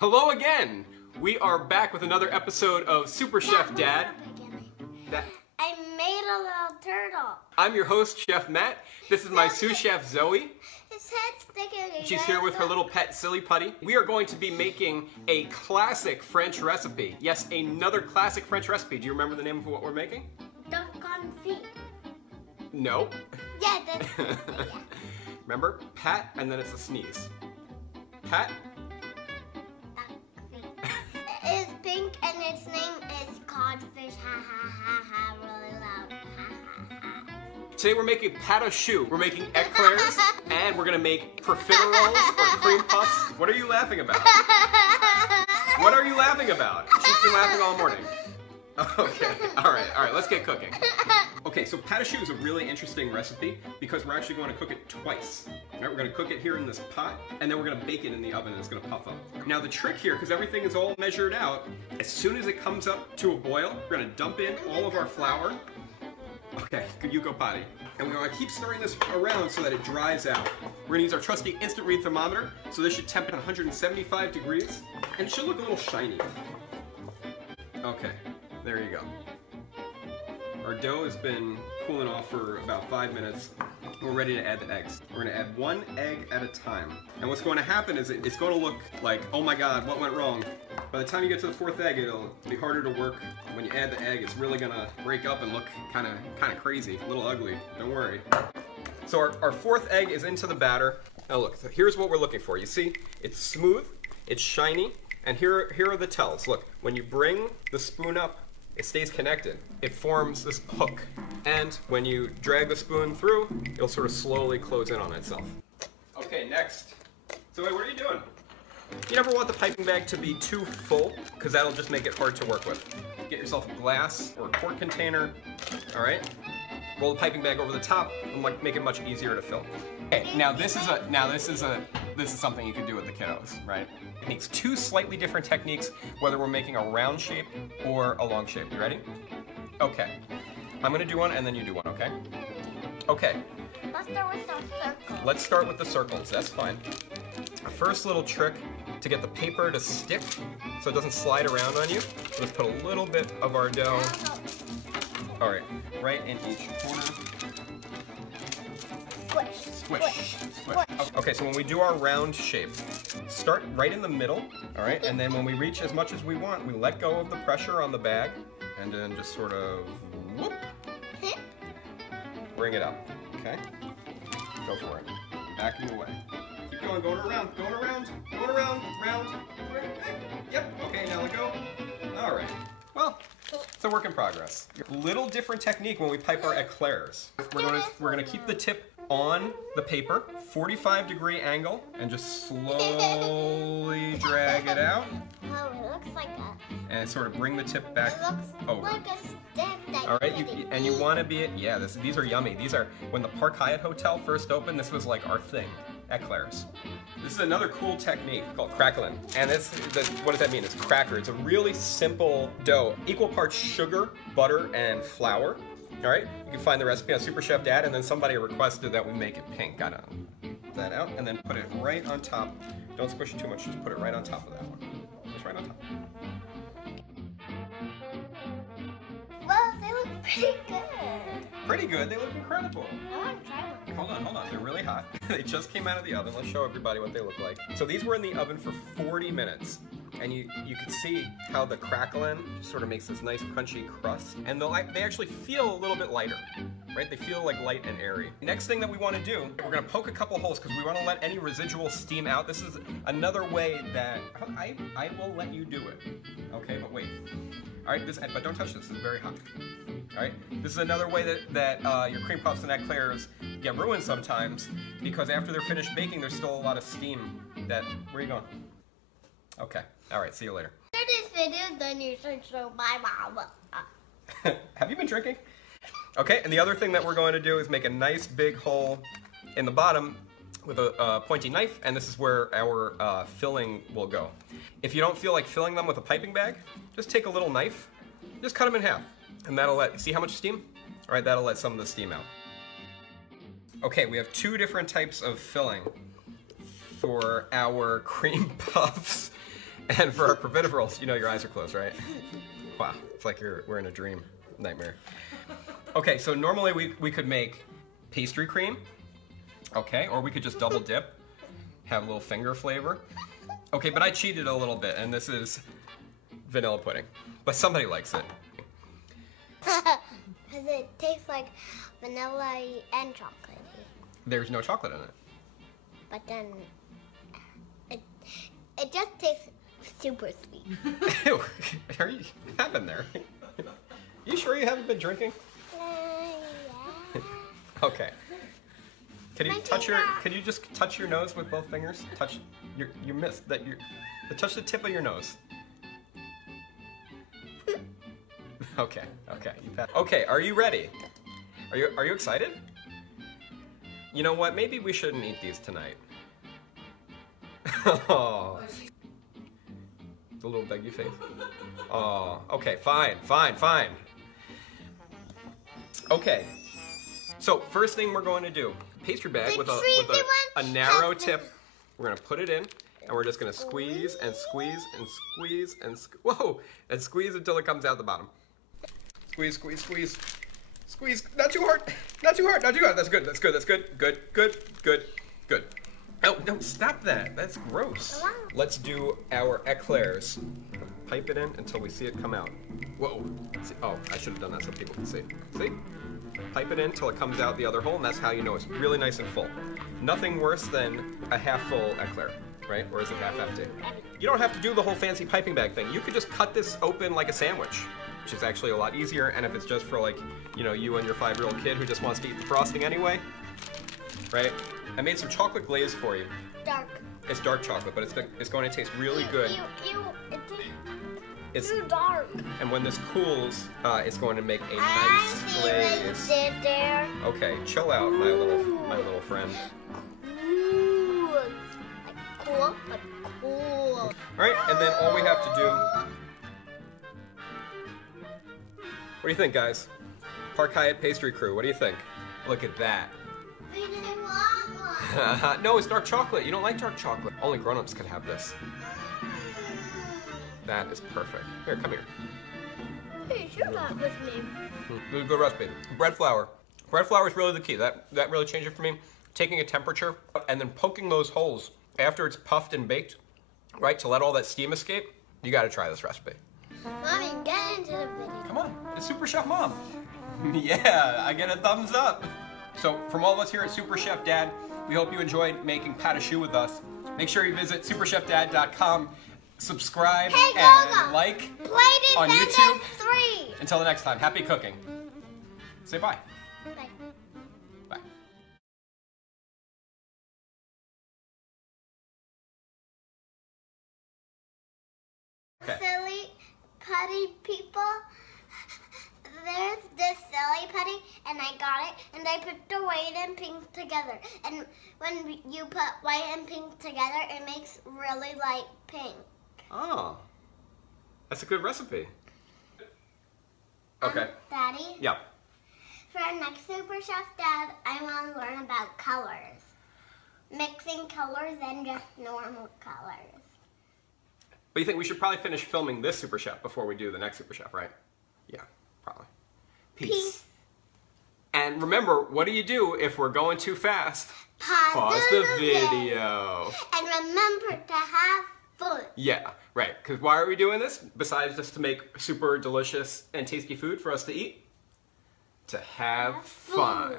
Hello again! We are back with another episode of Super Chef Dad. I made a little turtle. I'm your host, Chef Matt. This is my sous chef, Zoe. His head's sticking. She's here with her little pet, Silly Putty. We are going to be making a classic French recipe. Yes, another classic French recipe. Do you remember the name of what we're making? Duck confit. No. Yeah, that's yeah. Remember? Pâte, and then it's a sneeze. Pâte. It's pink and its name is codfish. Ha ha ha ha, really loud. Ha ha ha. Today we're making pâte au choux. We're making eclairs, and we're gonna make profiteroles or cream puffs. What are you laughing about? What are you laughing about? She's been laughing all morning. Okay, all right, let's get cooking. Okay, so pâte au choux is a really interesting recipe because we're actually going to cook it twice. All right, we're going to cook it here in this pot, and then we're going to bake it in the oven, and it's going to puff up. Now the trick here, because everything is all measured out, as soon as it comes up to a boil, we're going to dump in all of our flour. Okay, you go potty. And we're going to keep stirring this around so that it dries out. We're going to use our trusty instant read thermometer, so this should temp at 175 degrees, and it should look a little shiny. Okay, there you go. Our dough has been cooling off for about 5 minutes. We're ready to add the eggs. We're going to add one egg at a time. And what's going to happen is it's going to look like, oh my god, what went wrong? By the time you get to the fourth egg, it'll be harder to work. When you add the egg, it's really going to break up and look kind of crazy, a little ugly. Don't worry. So our fourth egg is into the batter. Now look, so here's what we're looking for. You see, it's smooth, it's shiny, and here are the tells. Look, when you bring the spoon up, it stays connected. It forms this hook. And when you drag the spoon through, it'll sort of slowly close in on itself. Okay, next. So wait, what are you doing? You never want the piping bag to be too full, because that'll just make it hard to work with. Get yourself a glass or a quart container, all right? Roll the piping bag over the top and make it much easier to fill. Okay, now this is something you can do with the kiddos, right? It needs two slightly different techniques, whether we're making a round shape or a long shape. You ready? Okay. I'm gonna do one and then you do one, okay? Okay. Let's start with some circles. Let's start with the circles, that's fine. Our first little trick to get the paper to stick so it doesn't slide around on you, let's put a little bit of our dough, all right in each corner. Squish. Okay, so when we do our round shape, start right in the middle, all right? And then when we reach as much as we want, we let go of the pressure on the bag, and then just sort of, whoop, bring it up, okay? Go for it. Back and away. Keep going, going around, round. Yep, okay, now let go. All right, well, it's a work in progress. Little different technique when we pipe our eclairs. We're gonna keep the tip on the paper, 45-degree angle, and just slowly drag it out. Oh, it looks like a... And sort of bring the tip back over. Like a stick that all right, you want to be, yeah, these are yummy. These are, when the Park Hyatt Hotel first opened, this was like our thing, eclairs. This is another cool technique called crackling. And what does that mean? It's cracker. It's a really simple dough. Equal parts sugar, butter, and flour. All right, you can find the recipe on Super Chef Dad, and then somebody requested that we make it pink. Gotta put that out, and then put it right on top. Don't squish it too much, just put it right on top of that one. Just right on top. Well, they look pretty good. Pretty good, they look incredible. I want to try one. Hold on, they're really hot. They just came out of the oven. Let's show everybody what they look like. So these were in the oven for 40 minutes. And you can see how the crackling sort of makes this nice crunchy crust. And they actually feel a little bit lighter, right? They feel like light and airy. Next thing that we want to do, we're going to poke a couple holes because we want to let any residual steam out. This is another way that I will let you do it. Okay, but wait. All right, but don't touch this. It's very hot. All right, this is another way that your cream puffs and eclairs get ruined sometimes because after they're finished baking, there's still a lot of steam where are you going? Okay. All right. See you later. After this video, then you should show my mom. Have you been drinking? Okay. And the other thing that we're going to do is make a nice big hole in the bottom with a pointy knife, and this is where our filling will go. If you don't feel like filling them with a piping bag, just take a little knife, just cut them in half, and that'll see how much steam? All right. That'll let some of the steam out. Okay. We have two different types of filling for our cream puffs And for our profiteroles, you know your eyes are closed, right? Wow, it's like we're in a dream nightmare. Okay, so normally we could make pastry cream, okay, or we could just double dip, have a little finger flavor. Okay, but I cheated a little bit, and this is vanilla pudding, but somebody likes it. Because it tastes like vanilla and chocolate. There's no chocolate in it. But then it just tastes super sweet. Ew, what happened there? You sure you haven't been drinking? Yeah. Okay. Can you just touch your nose with both fingers? Touch you missed that touch the tip of your nose. Okay. Okay, are you ready? Are you excited? You know what? Maybe we shouldn't eat these tonight. Oh. The little beggy face. Oh, okay, fine. Okay. So, first thing we're going to do, pastry bag with a narrow tip. We're going to put it in, and we're just going to squeeze and squeeze and squeeze and whoa, and squeeze until it comes out the bottom. Squeeze, squeeze, squeeze. Squeeze, not too hard. Not too hard. That's good. Good. Oh, no, stop that. That's gross. Let's do our eclairs. Pipe it in until we see it come out. Whoa. See, oh, I should have done that so people can see. See? Pipe it in until it comes out the other hole, and that's how you know it's really nice and full. Nothing worse than a half full eclair, right? Or is it half empty? You don't have to do the whole fancy piping bag thing. You could just cut this open like a sandwich, which is actually a lot easier. And if it's just for, like, you know, you and your 5-year-old kid who just wants to eat the frosting anyway, right? I made some chocolate glaze for you. Dark. It's dark chocolate, but it's going to taste really good. It's too dark. And when this cools, it's going to make a nice glaze. Okay, chill out, my little friend. Cool, but cool. All right, and then all we have to do. What do you think, guys? Park Hyatt pastry crew. What do you think? Look at that. I didn't want one. No, it's dark chocolate. You don't like dark chocolate. Only grown-ups can have this. That is perfect. Here, come here. Hey, share that with me. This is a good recipe. Bread flour. Bread flour is really the key. That really changed it for me. Taking a temperature and then poking those holes after it's puffed and baked, right, to let all that steam escape. You got to try this recipe. Mommy, get into the video. Come on, it's Super Chef Mom. Yeah, I get a thumbs up. So from all of us here at Super Chef Dad, we hope you enjoyed making Pâte Choux with us. Make sure you visit superchefdad.com, subscribe and like on YouTube. Until the next time, happy cooking. Say bye. Bye. Bye. Okay. Silly putty people. There's this silly putty, and I got it, and I put the white and pink together. And when you put white and pink together, it makes really light pink. Oh, that's a good recipe. Okay. Daddy? Yeah. For our next Super Chef Dad, I want to learn about colors. Mixing colors and just normal colors. But you think we should probably finish filming this Super Chef before we do the next Super Chef, right? Yeah, probably. Peace. And remember, what do you do if we're going too fast? Pause the video. And remember to have fun. Yeah, right. Because why are we doing this? Besides just to make super delicious and tasty food for us to eat? To have fun.